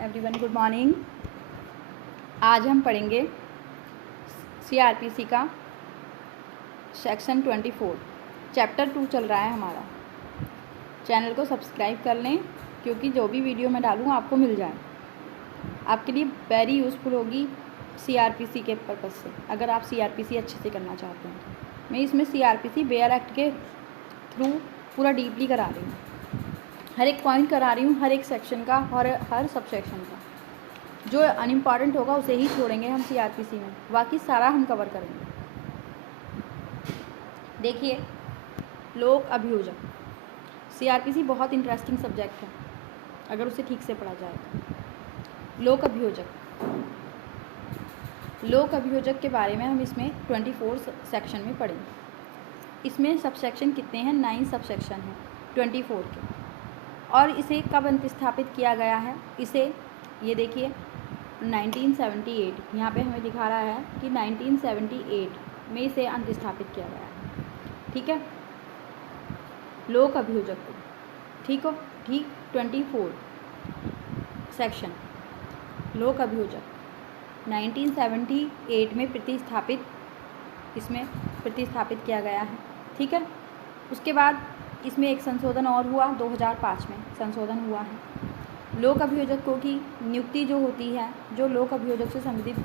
Everyone good morning. आज हम पढ़ेंगे सीआरपीसी का सेक्शन 24 चैप्टर 2 चल रहा है हमारा। चैनल को सब्सक्राइब कर लें क्योंकि जो भी वीडियो मैं डालूँ आपको मिल जाए, आपके लिए वेरी यूज़फुल होगी सीआरपीसी के पर्पज़ से। अगर आप सीआरपीसी अच्छे से करना चाहते हैं तो मैं इसमें सीआरपीसी बेयर एक्ट के थ्रू पूरा डीपली करा रही हूँ, हर एक पॉइंट करा रही हूँ, हर एक सेक्शन का और हर सब सेक्शन का। जो अनइम्पॉर्टेंट होगा उसे ही छोड़ेंगे हम सीआरपीसी में, बाकी सारा हम कवर करेंगे। देखिए, लोक अभियोजक, सीआरपीसी बहुत इंटरेस्टिंग सब्जेक्ट है अगर उसे ठीक से पढ़ा जाए तो। लोक अभियोजक के बारे में हम इसमें 24 सेक्शन में पढ़ेंगे। इसमें सब सेक्शन कितने हैं? 9 सब सेक्शन हैं 24 के। और इसे कब अंतस्थापित किया गया है? इसे ये देखिए 1978, यहाँ पे हमें दिखा रहा है कि 1978 में इसे अंतस्थापित किया गया है। ठीक है, लोक अभियोजक को, ठीक 24 सेक्शन लोक अभियोजक 1978 में इसमें प्रतिस्थापित किया गया है। ठीक है, उसके बाद इसमें एक संशोधन और हुआ, 2005 में संशोधन हुआ है। लोक अभियोजकों की नियुक्ति जो होती है, जो लोक अभियोजक से संबंधित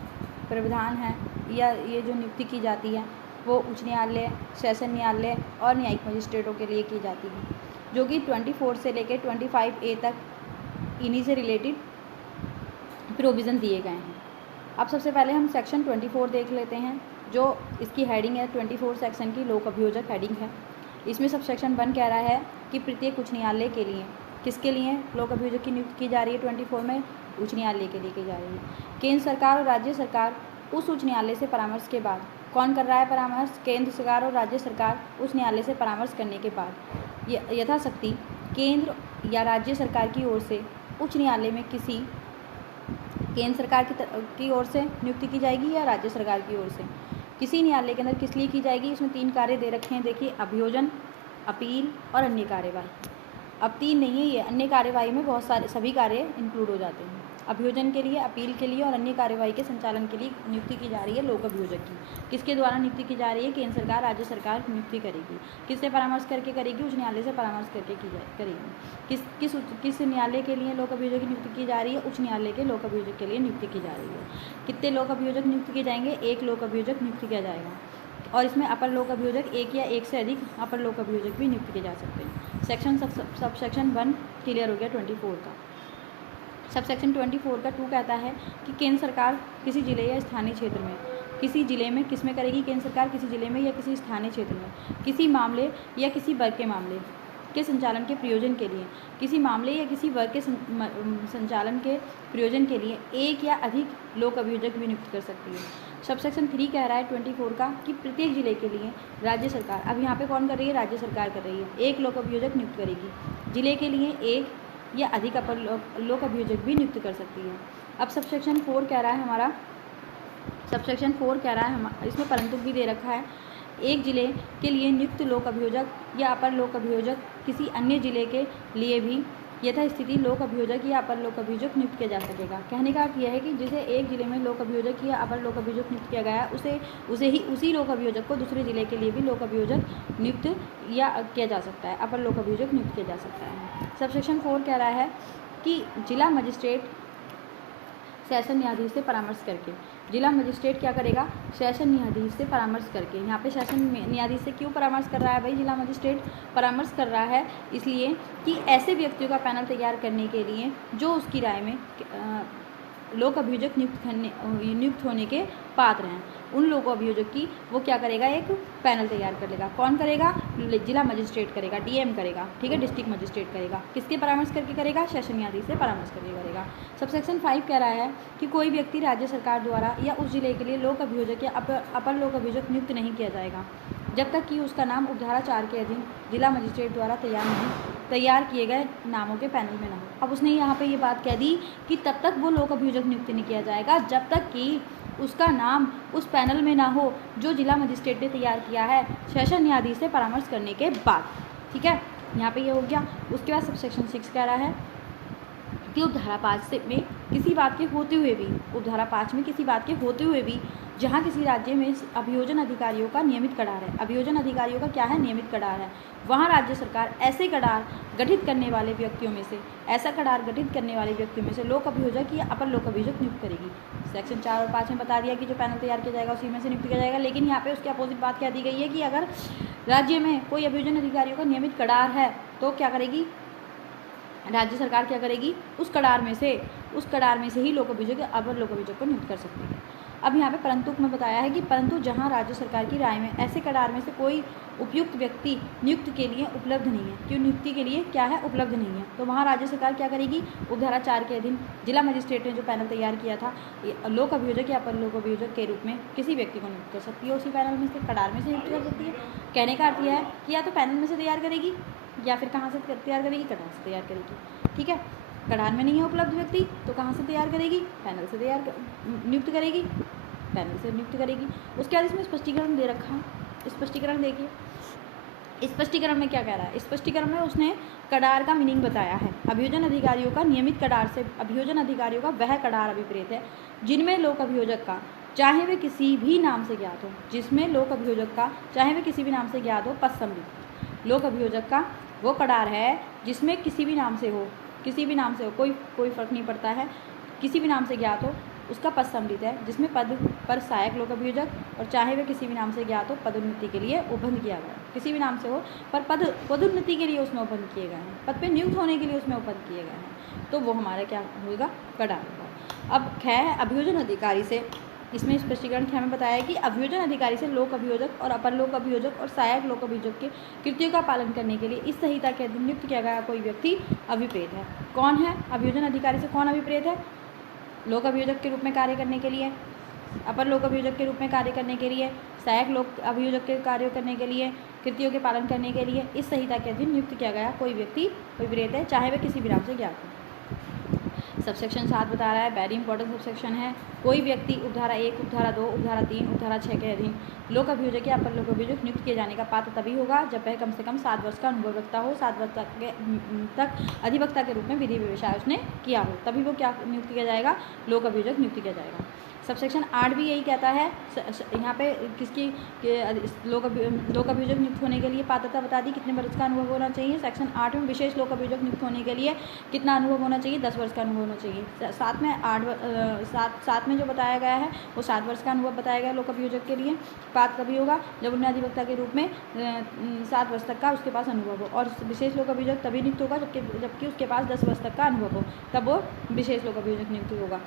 प्रावधान है या ये जो नियुक्ति की जाती है वो उच्च न्यायालय, सेशन न्यायालय और न्यायिक मजिस्ट्रेटों के लिए की जाती है, जो कि 24 से लेकर 25A तक इन्हीं से रिलेटेड प्रोविज़न दिए गए हैं। अब सबसे पहले हम सेक्शन 24 देख लेते हैं, जो इसकी हेडिंग है 24 सेक्शन की लोक अभियोजक हेडिंग है। इसमें सब सेक्शन 1 कह रहा है कि प्रत्येक उच्च न्यायालय के लिए, किसके लिए लोक अभियोजक की नियुक्ति की जा रही है? 24 में उच्च न्यायालय के लिए की जा रही है। केंद्र सरकार और राज्य सरकार उस उच्च न्यायालय से परामर्श के बाद, कौन कर रहा है परामर्श? केंद्र सरकार और राज्य सरकार उच्च न्यायालय से परामर्श करने के बाद यथाशक्ति केंद्र या राज्य सरकार की ओर से उच्च न्यायालय में किसी केंद्र सरकार की ओर से नियुक्ति की जाएगी या राज्य सरकार की ओर से किसी न्यायालय के अंदर किस लिए की जाएगी? इसमें 3 कार्य दे रखे हैं। देखिए, अभियोजन, अपील और अन्य कार्यवाही। अब 3 नहीं है, ये अन्य कार्यवाही में बहुत सारे सभी कार्य इंक्लूड हो जाते हैं। अभियोजन के लिए, अपील के लिए और अन्य कार्यवाही के संचालन के लिए नियुक्ति की जा रही है लोक अभियोजक की। किसके द्वारा नियुक्ति की जा रही है? केंद्र सरकार, राज्य सरकार नियुक्ति करेगी। किससे परामर्श करके करेगी? उच्च न्यायालय से परामर्श करके करेगी। किस न्यायालय के लिए लोक अभियोजक की नियुक्ति की जा रही है? उच्च न्यायालय के लोक अभियोजक के लिए नियुक्ति की जा रही है। कितने लोक अभियोजक नियुक्त किए जाएंगे? 1 लोक अभियोजक नियुक्त किया जाएगा। और इसमें अपर लोक अभियोजक 1 या 1 से अधिक अपर लोक अभियोजक भी नियुक्त किए जा सकते हैं। सेक्शन सब सेक्शन 1 क्लियर हो गया 24 का। सब सेक्शन 24 का 2 कहता है कि केंद्र सरकार किसी जिले या स्थानीय क्षेत्र में, किसी जिले में किस में करेगी? केंद्र सरकार किसी जिले में या किसी स्थानीय क्षेत्र में किसी मामले या किसी वर्ग के मामले के संचालन के प्रयोजन के लिए, किसी मामले या किसी वर्ग के संचालन के प्रयोजन के लिए 1 या अधिक लोक अभियोजक भी नियुक्त कर सकती है। सब सेक्शन 3 कह रहा है 24 का कि प्रत्येक जिले के लिए राज्य सरकार, अब यहाँ पे कौन कर रही है? राज्य सरकार कर रही है, 1 लोक अभियोजक नियुक्त करेगी। जिले के लिए 1 या अधिक अपर लोक अभियोजक भी नियुक्त कर सकती है। अब सब सेक्शन 4 कह रहा है हमारा, सब सेक्शन 4 कह रहा है इसमें परंतु भी दे रखा है, एक जिले के लिए नियुक्त लोक अभियोजक या अपर लोक अभियोजक किसी अन्य जिले के लिए भी यथास्थिति लोक अभियोजक या अपर लोक अभियोजक नियुक्त किया जा सकेगा। कहने का अर्थ यह है कि जिसे एक जिले में लोक अभियोजक या अपर लोक अभियोजक नियुक्त किया गया है उसी लोक अभियोजक को दूसरे जिले के लिए भी लोक अभियोजक नियुक्त या किया जा सकता है, अपर लोक अभियोजक नियुक्त किया जा सकता है। सब सेक्शन 4 कह रहा है कि जिला मजिस्ट्रेट सेशन न्यायाधीश से परामर्श करके, जिला मजिस्ट्रेट क्या करेगा? सेशन न्यायाधीश से परामर्श करके। यहाँ पे सेशन न्यायाधीश से क्यों परामर्श कर रहा है भाई? जिला मजिस्ट्रेट परामर्श कर रहा है इसलिए कि ऐसे व्यक्तियों का पैनल तैयार करने के लिए जो उसकी राय में लोक अभियोजक नियुक्त होने के पात्र हैं, उन लोक अभियोजक की वो क्या करेगा? एक पैनल तैयार कर लेगा। कौन करेगा? जिला मजिस्ट्रेट करेगा, डीएम करेगा, ठीक है, डिस्ट्रिक्ट मजिस्ट्रेट करेगा। किसके परामर्श करके करेगा? सेशन न्यायाधीश से परामर्श करके करेगा। सब सेक्शन 5 कह रहा है कि कोई व्यक्ति राज्य सरकार द्वारा या उस जिले के लिए लोक अभियोजक या अपर लोक अभियोजक नियुक्त नहीं किया जाएगा जब तक कि उसका नाम उपधारा 4 के अधीन जिला मजिस्ट्रेट द्वारा तैयार किए गए नामों के पैनल में ना हो। अब उसने यहाँ पे ये बात कह दी कि तब तक वो लोक अभियोजक नियुक्त नहीं किया जाएगा जब तक कि उसका नाम उस पैनल में ना हो जो जिला मजिस्ट्रेट ने तैयार किया है सेशन न्यायाधीश से परामर्श करने के बाद। ठीक है, यहाँ पे ये हो गया। उसके बाद सब सेक्शन 6 कह रहा है कि उपधारा 5 से में किसी बात के होते हुए भी, उपधारा 5 में किसी बात के होते हुए भी जहाँ किसी राज्य में अभियोजन अधिकारियों का नियमित कड़ार है, अभियोजन अधिकारियों का क्या है, नियमित कड़ार है, वहाँ राज्य सरकार ऐसे कड़ार गठित करने वाले व्यक्तियों में से, ऐसा कड़ार गठित करने वाले व्यक्तियों में से लोक अभियोजक या अपर लोक अभियोजक नियुक्त करेगी। सेक्शन 4 और 5 में बता दिया कि जो पैनल तैयार किया जाएगा उसी में से नियुक्त किया जाएगा, लेकिन यहाँ पे उसके अपोजिट बात क्या दी गई है कि अगर राज्य में कोई अभियोजन अधिकारियों का नियमित कड़ार है तो क्या करेगी राज्य सरकार, क्या करेगी, उस कड़ार में से ही लोक अभियोजक अपर लोक अभियोजक को नियुक्त कर सकती है। अब यहाँ पे परंतु में बताया है कि परंतु जहाँ राज्य सरकार की राय में ऐसे कड़ार में से कोई उपयुक्त व्यक्ति नियुक्त के लिए उपलब्ध नहीं है, क्यों नियुक्ति के लिए क्या है, उपलब्ध नहीं है, तो वहाँ राज्य सरकार क्या करेगी, उपधारा 4 के अधीन जिला मजिस्ट्रेट ने जो पैनल तैयार किया था लोक अभियोजक या अपर लोक अभियोजक के रूप में किसी व्यक्ति को नियुक्त कर सकती है, उसी पैनल में से कड़ार में से नियुक्त कर सकती है। कहने का अर्थ यह है कि या तो पैनल में से तैयार करेगी या फिर कहाँ से तैयार करेगी, कड़ार से तैयार करेगी। ठीक है, कड़ार में नहीं है उपलब्ध व्यक्ति तो कहाँ से तैयार करेगी, पैनल से नियुक्त करेगी, पैनल से नियुक्त करेगी। उसके बाद इसमें स्पष्टीकरण दे रखा है, स्पष्टीकरण देखिए, स्पष्टीकरण में क्या कह रहा है, स्पष्टीकरण में उसने कड़ार का मीनिंग बताया है। अभियोजन अधिकारियों का नियमित कड़ार से अभियोजन अधिकारियों का वह कड़ार अभिप्रेत है जिनमें लोक अभियोजक का चाहे वे किसी भी नाम से ज्ञात हो, जिसमें लोक अभियोजक का चाहे वे किसी भी नाम से ज्ञात हो, पद सम्मिलित। लोक अभियोजक का वो कड़ार है जिसमें किसी भी नाम से हो, कोई फर्क नहीं पड़ता है, किसी भी नाम से ज्ञात हो, उसका पद सम्मिलित है, जिसमें पद पर सहायक लोक अभियोजक और चाहे वे किसी भी नाम से ज्ञात हो पदोन्नति के लिए उपबंध किया गया, किसी भी नाम से हो पर पदोन्नति के लिए उसमें उपबंध किए गए हैं, पद पे नियुक्त होने के लिए उसमें उपबंध किए गए हैं, तो वो हमारा क्या होगा, कड़ार होगा। अब ख अभियोजन अधिकारी से, इसमें स्पष्टीकरण ख में बताया है कि अभियोजन अधिकारी से लोक अभियोजक और अपर लोक अभियोजक और सहायक लोक अभियोजक के कृत्यों का पालन करने के लिए इस संहिता के अधीन नियुक्त किया गया कोई व्यक्ति अभिप्रेत है। कौन है अभियोजन अधिकारी से, कौन अभिप्रेत है, लोक अभियोजक के रूप में कार्य करने के लिए, अपर लोक अभियोजक के रूप में कार्य करने के लिए, सहायक लोक अभियोजक के कार्य करने के लिए, कृत्यों के पालन करने के लिए इस संहिता के अधीन नियुक्त किया गया कोई व्यक्ति अभिप्रेत है, चाहे वह किसी भी नाम से ज्ञात हो। सबसेक्शन 7 बता रहा है, वेरी इंपॉर्टेंट सबसेक्शन है, कोई व्यक्ति उपधारा 1, उपधारा 2, उपधारा 3, उपधारा 6 के अधीन लोक अभियोजक या अपर लोक अभियोजक नियुक्त किए जाने का पात्र तभी होगा जब वह कम से कम 7 वर्ष का अनुभव रखता हो, 7 वर्ष तक अधिवक्ता के रूप में विधि व्यवसाय उसने किया हो, तभी वो क्या नियुक्त किया जाएगा, लोक अभियोजक नियुक्त किया जाएगा। सबसेक्शन 8 भी यही कहता है, यहाँ पे किसकी लोक अभियोजक नियुक्त होने के लिए पात्रता बता दी, कितने वर्ष का अनुभव होना चाहिए। सेक्शन 8 में विशेष लोक अभियोजक नियुक्त होने के लिए कितना अनुभव होना चाहिए, 10 वर्ष का अनुभव होना चाहिए। साथ में जो बताया गया है वो 7 वर्ष का अनुभव बताया गया लोक अभियोजक के लिए। पात्र तभी होगा जब उन्हें अधिवक्ता के रूप में 7 वर्ष तक का उसके पास अनुभव हो, और विशेष लोक अभियोजक तभी नियुक्त होगा जबकि उसके पास 10 वर्ष तक का अनुभव हो, तब वो विशेष लोक अभियोजक नियुक्त होगा।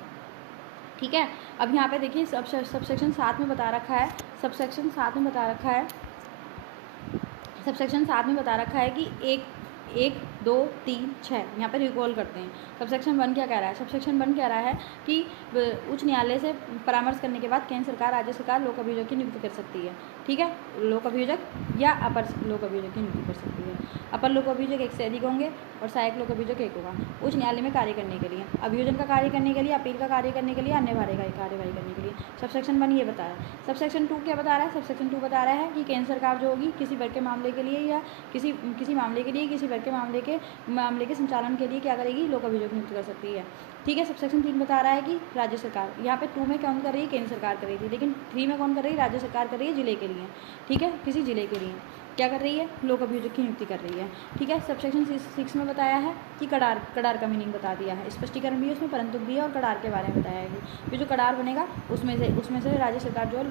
ठीक है, अब यहाँ पे देखिए सबसेक्शन 7 में बता रखा है, सबसेक्शन 7 में बता रखा है कि 1, 2, 3, 6 यहाँ पे रिकॉल करते हैं। सबसेक्शन 1 क्या कह रहा है, सबसेक्शन 1 कह रहा है कि उच्च न्यायालय से परामर्श करने के बाद केंद्र सरकार, राज्य सरकार लोक अभियोजक की नियुक्ति कर सकती है। ठीक है, लोक अभियोजक या अपर लोक अभियोजक की नियुक्ति कर सकती है। अपर लोक अभियोजक 1 से अधिक होंगे और सहायक लोक अभियोजक 1 होगा उच्च न्यायालय में कार्य करने के लिए, अभियोजन का कार्य करने के लिए, अपील का कार्य करने के लिए, अन्य कार्यवाही करने के लिए। सबसेक्शन 1 ये बता रहा है। सबसेक्शन 2 क्या बता रहा है, सबसेक्शन 2 बता रहा है कि केंद्र सरकार जो होगी किसी वर्ग के मामले के लिए या किसी मामले के लिए, किसी वर्ग के मामले के संचालन के लिए क्या करेगी, लोक अभियोजक नियुक्त कर सकती है। ठीक है, सबसेक्शन 3 बता रहा है कि राज्य सरकार, यहाँ पे 2 में कौन कर रही है, केंद्र सरकार कर रही थी, लेकिन 3 में कौन कर रही है, राज्य सरकार कर रही है जिले के लिए। ठीक है, किसी जिले के लिए क्या कर रही है, लोक अभियोजक की नियुक्ति कर रही है। ठीक है, सबसेक्शन 6 में बताया है कि कड़ार का मीनिंग बता दिया है, स्पष्टीकरण भी है उसमें, परंतु भी है, और कड़ार के बारे में बताया है कि जो कड़ार बनेगा उसमें से राज्य सरकार जो है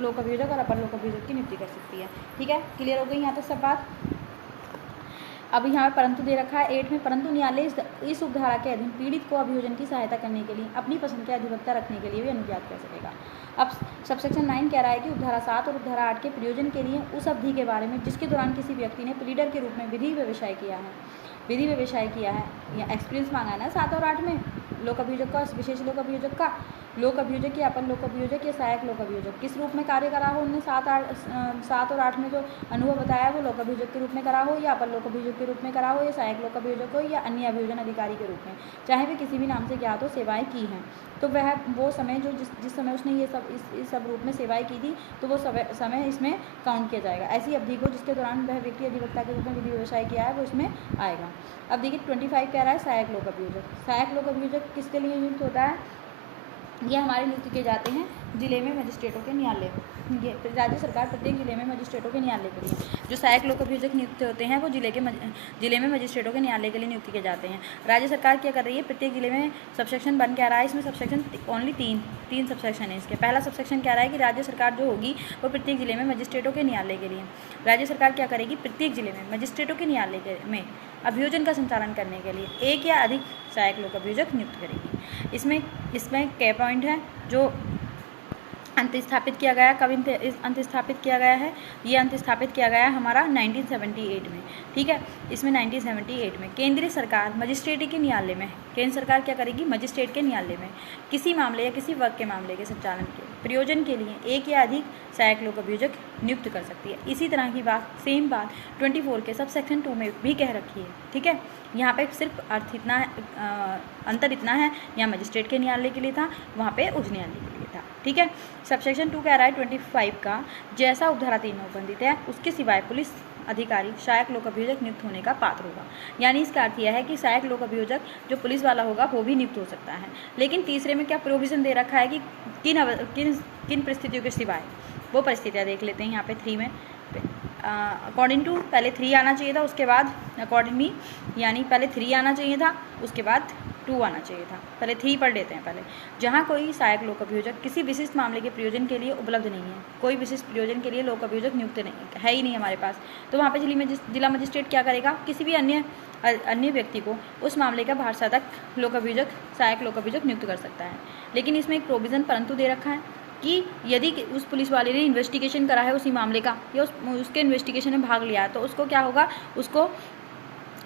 लोक अभियोजक और अपर लोक अभियोजक की नियुक्ति कर सकती है। ठीक है, क्लियर हो गई यहाँ तक सब बात। अब यहाँ पर परंतु दे रखा है 8 में, परंतु न्यायालय इस उपधारा के अधीन पीड़ित को अभियोजन की सहायता करने के लिए अपनी पसंद के अधिवक्ता रखने के लिए भी अनुज्ञात कर सकेगा। अब सबसेक्शन 9 कह रहा है कि उपधारा 7 और उपधारा 8 के प्रयोजन के लिए उस अवधि के बारे में जिसके दौरान किसी व्यक्ति ने प्लीडर के रूप में विधि व्यवसाय किया है या एक्सपीरियंस मांगा है ना 7 और 8 में, लोक अभियोजक का, विशेष लोक अभियोजक का, लोक अभियोजक या अपर लोक अभियोजक या सहायक लोक अभियोजक किस रूप में कार्य करा हो, उन्होंने 7 और 8 में जो अनुभव बताया वो लोक अभियोजक के रूप में करा हो या अपर लोक अभियोजक के रूप में करा हो या सहायक लोक अभियोजक हो या अन्य अभियोजन अधिकारी के रूप में, चाहे वे किसी भी नाम से ज्ञात हो, सेवाएं की हैं, तो वह वो समय जो जिस समय उसने ये सब इस सब रूप में सेवाएं की थी तो वो समय इसमें काउंट किया जाएगा। ऐसी अवधि को जिसके दौरान वह व्यक्ति अधिवक्ता के रूप में विधि व्यवसाय किया है वो इसमें आएगा। अब देखिए 25 कह रहा है सहायक लोक अभियोजक। सहायक लोक अभियोजक किसके लिए नियुक्त होता है? ये हमारे नियुक्त किए जाते हैं जिले में मजिस्ट्रेटों के न्यायालय। ये राज्य सरकार प्रत्येक जिले में मजिस्ट्रेटों के न्यायालय के लिए जो सहायक लोक अभियोजक नियुक्त होते हैं वो जिले में मजिस्ट्रेटों के न्यायालय के लिए नियुक्त किए जाते हैं। राज्य सरकार क्या कर रही है? प्रत्येक जिले में सबसेक्शन बन क्या रहा है? इसमें सबसेक्शन ओनली तीन सबसेक्शन है इसके। पहला सबसेक्शन क्या रहा है कि राज्य सरकार जो होगी वो प्रत्येक जिले में मजिस्ट्रेटों के न्यायालय के लिए राज्य सरकार क्या करेगी? प्रत्येक जिले में मजिस्ट्रेटों के न्यायालय में अभियोजन का संचालन करने के लिए एक या अधिक सहायक लोक अभियोजक नियुक्त करेगी। इसमें क्या पॉइंट है जो अंत स्थापित किया गया? कब अंत स्थापित किया गया है? ये अंत स्थापित किया गया हमारा 1978 में। ठीक है, इसमें 1978 में केंद्रीय सरकार मजिस्ट्रेट के न्यायालय में, केंद्र सरकार क्या करेगी? मजिस्ट्रेट के न्यायालय में किसी मामले या किसी वर्ग के मामले के संचालन के प्रयोजन के लिए एक या अधिक सहायक लोक अभियोजक नियुक्त कर सकती है। इसी तरह की बात, सेम बात 24 के सब सेक्शन 2 में भी कह रखी है। ठीक है, यहाँ पे सिर्फ अर्थ इतना है, अंतर इतना है, यहाँ मजिस्ट्रेट के न्यायालय के लिए था, वहाँ पे उच्च न्यायालय के लिए था। ठीक है, सबसेक्शन 2 कह रहा है 25 का जैसा उपधारा 3 में उपबंधित है उसके सिवाय पुलिस अधिकारी सहायक लोक अभियोजक नियुक्त होने का पात्र होगा। यानी इसका अर्थ यह है कि सहायक लोक अभियोजक जो पुलिस वाला होगा वो भी नियुक्त हो सकता है। लेकिन तीसरे में क्या प्रोविज़न दे रखा है कि किन परिस्थितियों के सिवाय, वो परिस्थितियाँ देख लेते हैं यहाँ पे 3 में। अकॉर्डिंग टू पहले 3 आना चाहिए था, उसके बाद अकॉर्डिंगली, यानी पहले 3 आना चाहिए था, उसके बाद 2 आना चाहिए था। पहले 3 पढ़ लेते हैं पहले। जहाँ कोई सहायक लोक अभियोजक किसी विशिष्ट मामले के प्रयोजन के लिए उपलब्ध नहीं है, कोई विशिष्ट प्रयोजन के लिए लोक अभियोजक नियुक्त नहीं है ही नहीं हमारे पास, तो वहाँ पे जिला मजिस्ट्रेट क्या करेगा? किसी भी अन्य व्यक्ति को उस मामले का भारसाधक लोक अभियोजक सहायक लोक अभियोजक नियुक्त कर सकता है। लेकिन इसमें एक प्रोविज़न परंतु दे रखा है कि यदि उस पुलिस वाले ने इन्वेस्टिगेशन करा है उसी मामले का या उसके इन्वेस्टिगेशन में भाग लिया है तो उसको क्या होगा? उसको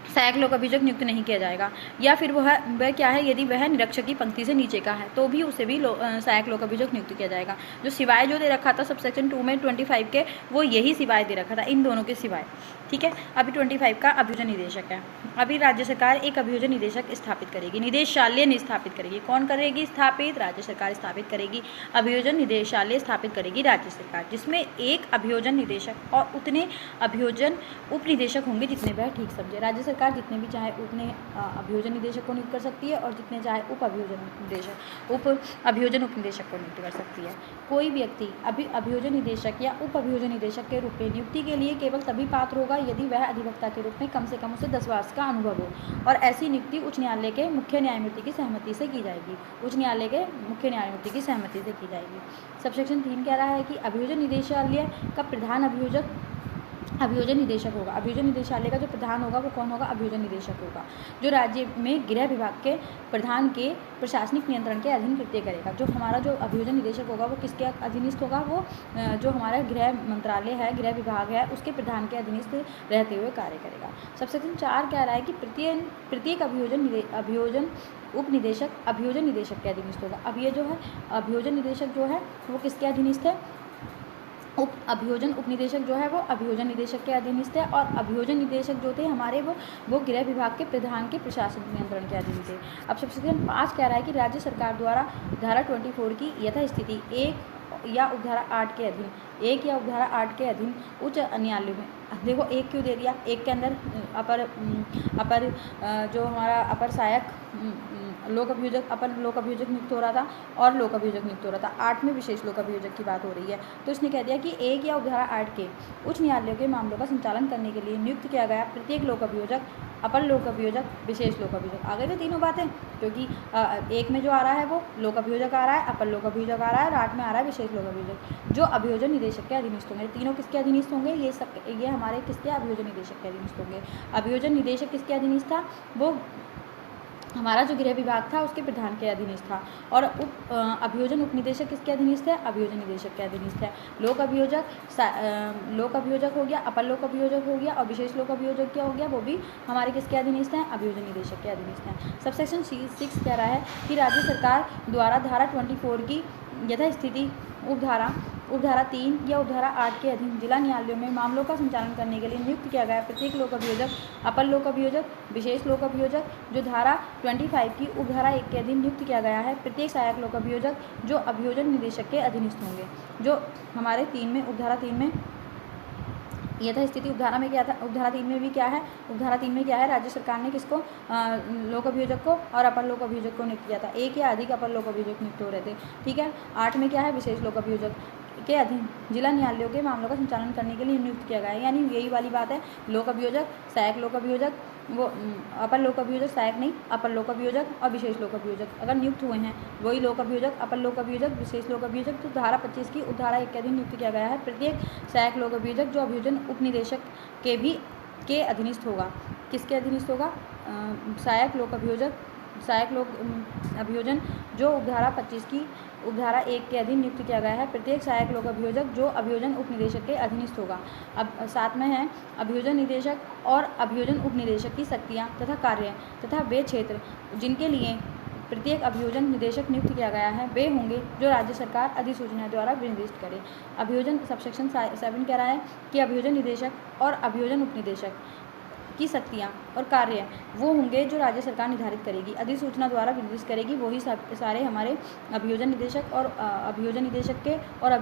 सहायक लोक अभियोजक नियुक्त नहीं किया जाएगा। या फिर वह क्या है? यदि वह निरीक्षक की पंक्ति से नीचे का है तो भी उसे भी सहायक लोक अभियोजक नियुक्त किया जाएगा। जो सिवाय जो दे रखा था सबसेक्शन 2 में 25 के, वो यही सिवाय दे रखा था, इन दोनों के सिवाय। ठीक है, अभी 25 का अभियोजन निदेशक है। अभी राज्य सरकार एक अभियोजन निदेशक स्थापित करेगी, निदेशालय स्थापित करेगी। कौन करेगी स्थापित? राज्य सरकार स्थापित करेगी। अभियोजन निदेशालय स्थापित करेगी राज्य सरकार, जिसमें एक अभियोजन निदेशक और उतने अभियोजन उप निदेशक होंगे जितने वह ठीक समझे। राज्य सरकार जितने भी चाहे उतने अभियोजन निदेशक को नियुक्त कर सकती है और जितने चाहे उप अभियोजन उप निदेशक को नियुक्त कर सकती है। कोई व्यक्ति अभियोजन निदेशक या उप अभियोजन निदेशक के रूप में नियुक्ति के लिए केवल तभी पात्र होगा यदि वह अधिवक्ता के रूप में कम से कम उसे 10 वर्ष का अनुभव हो, और ऐसी नियुक्ति उच्च न्यायालय के मुख्य न्यायमूर्ति की सहमति से की जाएगी। उच्च न्यायालय के मुख्य न्यायमूर्ति की सहमति से की जाएगी। सबसेक्शन 3 कह रहा है कि अभियोजन निदेशालय का प्रधान अभियोजन निदेशक होगा। अभियोजन निदेशालय का जो प्रधान होगा वो कौन होगा? अभियोजन निदेशक होगा, जो राज्य में गृह विभाग के प्रधान के प्रशासनिक नियंत्रण के अधीन कृत्य करेगा। जो हमारा जो अभियोजन निदेशक होगा वो किसके अधीनस्थ होगा? वो जो हमारा गृह मंत्रालय है, गृह विभाग है, उसके प्रधान के अधीनस्थ रहते हुए कार्य करेगा। सबसेक्शन 4 कह रहा है कि प्रत्येक अभियोजन उप निदेशक अभियोजन निदेशक के अधीनस्थ होगा। अब ये जो है अभियोजन निदेशक जो है वो किसके अधीनस्थ है? अभियोजन उप निदेशक जो है वो अभियोजन निदेशक के अधीनस्थ है, और अभियोजन निदेशक जो थे हमारे वो गृह विभाग के प्रधान के प्रशासनिक नियंत्रण के अधीन थे। अब सेक्शन 5 कह रहा है कि राज्य सरकार द्वारा धारा 24 की यथास्थिति 1 या उपधारा 8 के अधीन उच्च न्यायालय में, देखो 1 क्यों दे दिया? 1 के अंदर अपर जो हमारा अपर सहायक लोक अभियोजक नियुक्त हो रहा था और लोक अभियोजक नियुक्त हो रहा था। 8 में विशेष लोक अभियोजक की बात हो रही है, तो इसने कह दिया कि 1 या उपधारा 8 के उच्च न्यायालयों के मामलों का संचालन करने के लिए नियुक्त किया गया प्रत्येक लोक अभियोजक, अपर लोक अभियोजक, विशेष लोक अभियोजक। आ गए थे तीनों बातें, क्योंकि 1 में जो आ रहा है वो लोक अभियोजक आ रहा है, अपर लोक अभियोजक आ रहा है, और 8 में आ रहा है विशेष लोक अभियोजक, जो अभियोजन निदेशक के अधीनस्थ होंगे। तीनों किसके अधीनस्थ होंगे? ये हमारे किसके? अभियोजन निदेशक के अधीनस्थ होंगे। अभियोजन निदेशक किसके अधीनस्थ था? वो हमारा जो गृह विभाग था उसके प्रधान के अधीनस्थ था। और अभियोजन उप निदेशक किसके अधीनस्थ है? अभियोजन निदेशक के अधीनस्थ है। लोक अभियोजक हो गया, अपर लोक अभियोजक हो गया, और विशेष लोक अभियोजक क्या हो गया? वो भी हमारे किसके अधीनस्थ हैं? अभियोजन निदेशक के अधीनस्थ हैं। सबसेक्शन 6 कह रहा है कि राज्य सरकार द्वारा धारा 24 की यथास्थिति उपधारा 3 या उपधारा 8 के अधीन जिला न्यायालयों में मामलों का संचालन करने के लिए नियुक्त किया गया प्रत्येक लोक अभियोजक, अपर लोक अभियोजक, विशेष लोक अभियोजक, जो धारा 25 की उपधारा 1 के अधीन नियुक्त किया गया है प्रत्येक सहायक लोक अभियोजक, जो अभियोजन निदेशक के अधीनस्थ होंगे। जो हमारे 3 में उपधारा 3 में यह था स्थिति। उपधारा में क्या था, उपधारा 3 में भी क्या है, उपधारा 3 में क्या है, राज्य सरकार ने किसको, लोक अभियोजक को और अपर लोक अभियोजक को नियुक्त किया था। एक या अधिक अपर लोक अभियोजक नियुक्त हो रहे थे, ठीक है। 8 में क्या है, विशेष लोक अभियोजक के अधीन जिला न्यायालयों के मामलों का संचालन करने के लिए नियुक्त किया गया है। यानी यही वाली बात है, लोक अभियोजक, सहायक लोक अभियोजक, वो अपर लोक अभियोजक, सहायक नहीं, अपर लोक अभियोजक और विशेष लोक अभियोजक अगर नियुक्त हुए हैं, वही लोक अभियोजक, अपर लोक अभियोजक, विशेष लोक अभियोजक, तो धारा 25 की उपधारा 1 के अधीन नियुक्त किया गया है। प्रत्येक सहायक लोक अभियोजक जो अभियोजन उपनिदेशक के अधीनस्थ होगा। किसके अधीनस्थ होगा, सहायक लोक अभियोजक, सहायक लोक अभियोजन जो उपधारा 25 की उपधारा 1 के अधीन नियुक्त किया गया है। प्रत्येक सहायक लोक अभियोजक जो अभियोजन उपनिदेशक के अधीनस्थ होगा। अब साथ में है अभियोजन निदेशक और अभियोजन उपनिदेशक की शक्तियाँ तथा कार्य तथा वे क्षेत्र जिनके लिए प्रत्येक अभियोजन निदेशक नियुक्त किया गया है, वे होंगे जो राज्य सरकार अधिसूचना द्वारा निर्दिष्ट करे। अभियोजन सबसेक्शन 7 कह रहा है कि अभियोजन निदेशक और अभियोजन उपनिदेशक की शक्तियाँ और कार्य वो होंगे जो राज्य सरकार निर्धारित करेगी, अधिसूचना द्वारा निर्दिष्ट करेगी। वही सारे हमारे अभियोजन निदेशक और अभियोजन निदेशक के और